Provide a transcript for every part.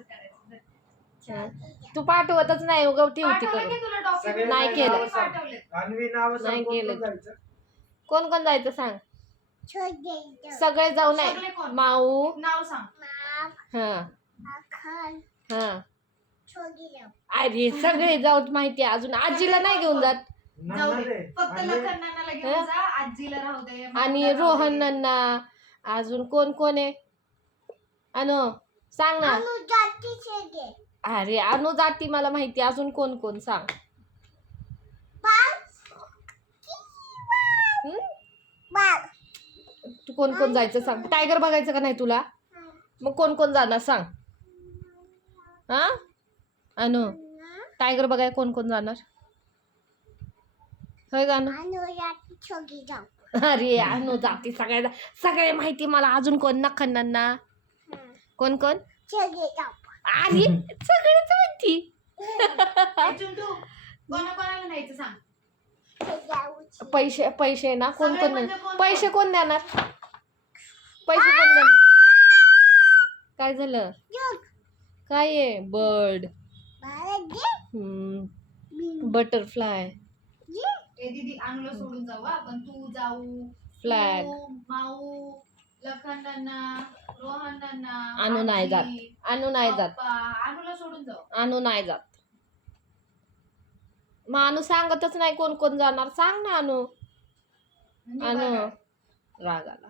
करायचं हा. तू पाठवतच नाही उगव ठेवती पाठवलं की करून तुला document? सगळे नाही केलं. पाठवले, पाठवले अन्वी नाव नाही सांग कोण केलं. कोण जायचं? कोण कोण जायचं सांग? सगळे जाऊ सगळे नाही कोण? माऊ. नाव सांग. हा. हा. अरे सगळे जाऊत माहिती अजून आजीला नाही घेऊन जात. जाऊ दे. आहे. फक्त अन्वी, लखन नानाला हं? घेऊन जा. आजीला राहू दे. आणि मामाला राहू रोहन अजून कोण कोण आहे? अनु. सांग ना. अरे अनु जाती मला माहिती. अजून कोण कोण? सांग. तू कोण कोण जायचं सांग. टायगर बघायचं का नाही तुला? मग कोण कोण जाणार सांग. हा? अनु टायगर बघाय कोण कोण जाणार? होय जाऊ. अरे अनु जाती सगळ्या सगळे माहिती मला. अजून कोण? नखन नन्ना. कोण कोण? अरे सगळेच माहिती ए, चिंटू कोणा कोणाला न्यायचं सांग? छेगे पैसे पैसे ना कोण म्हणजे देणार? कोण पैसे कोण? देणार? पैसे कोण देणार? काय झालं? काय आहे? बर्ड. बटरफ्लाय. दीदी अनुला सोडून जाऊ. आपण तू जाऊ. तू, माऊ. लखन रोहन अनु नाही जात. आजी, अनु नाही जात पप्पा, अनुला सोडून जाऊ. अनु नाही जात मग अनु सांगतच नाही कोण कोण जाणार. सांग ना अनु. म्हणजे अनु. बघा. राग आला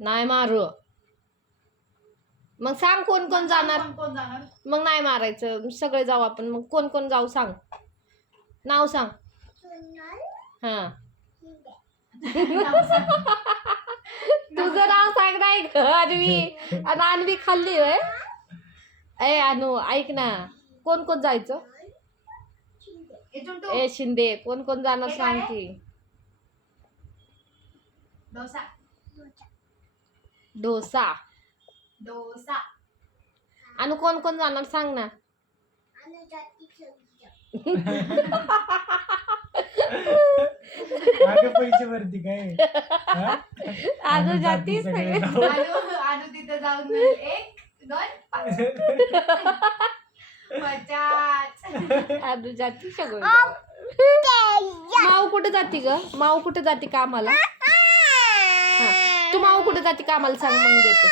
नाही मारू. मग सांग कोण कोण जाणार. कोण कोण जाणार. मग नाही मारायचं. सगळे जाऊ आपण. मग कोण कोण जाऊ सांग. नाव सांग. हा. तुझं नाव सांग. नाही ग अन्वी? आणि अन्वी खाल्ली होय? ए अनु ऐक ना. कोण कोण जायचं? ए शिंदे. कोण कोण जाणार सांग? की. डोसा. डोसा. डोसा. आणि कोण कोण जाणार सांग ना. जाती मागे पैसे भरती काय हा? सगळे. जाऊ. आलू आलू तिथे जाऊन. एक दोन पाच अनु जाती सगळं माऊ कुठे जाती ग माऊ कुठे जाते कामाला हा. तू माऊ कुठे जाते कामाला सांग मग देते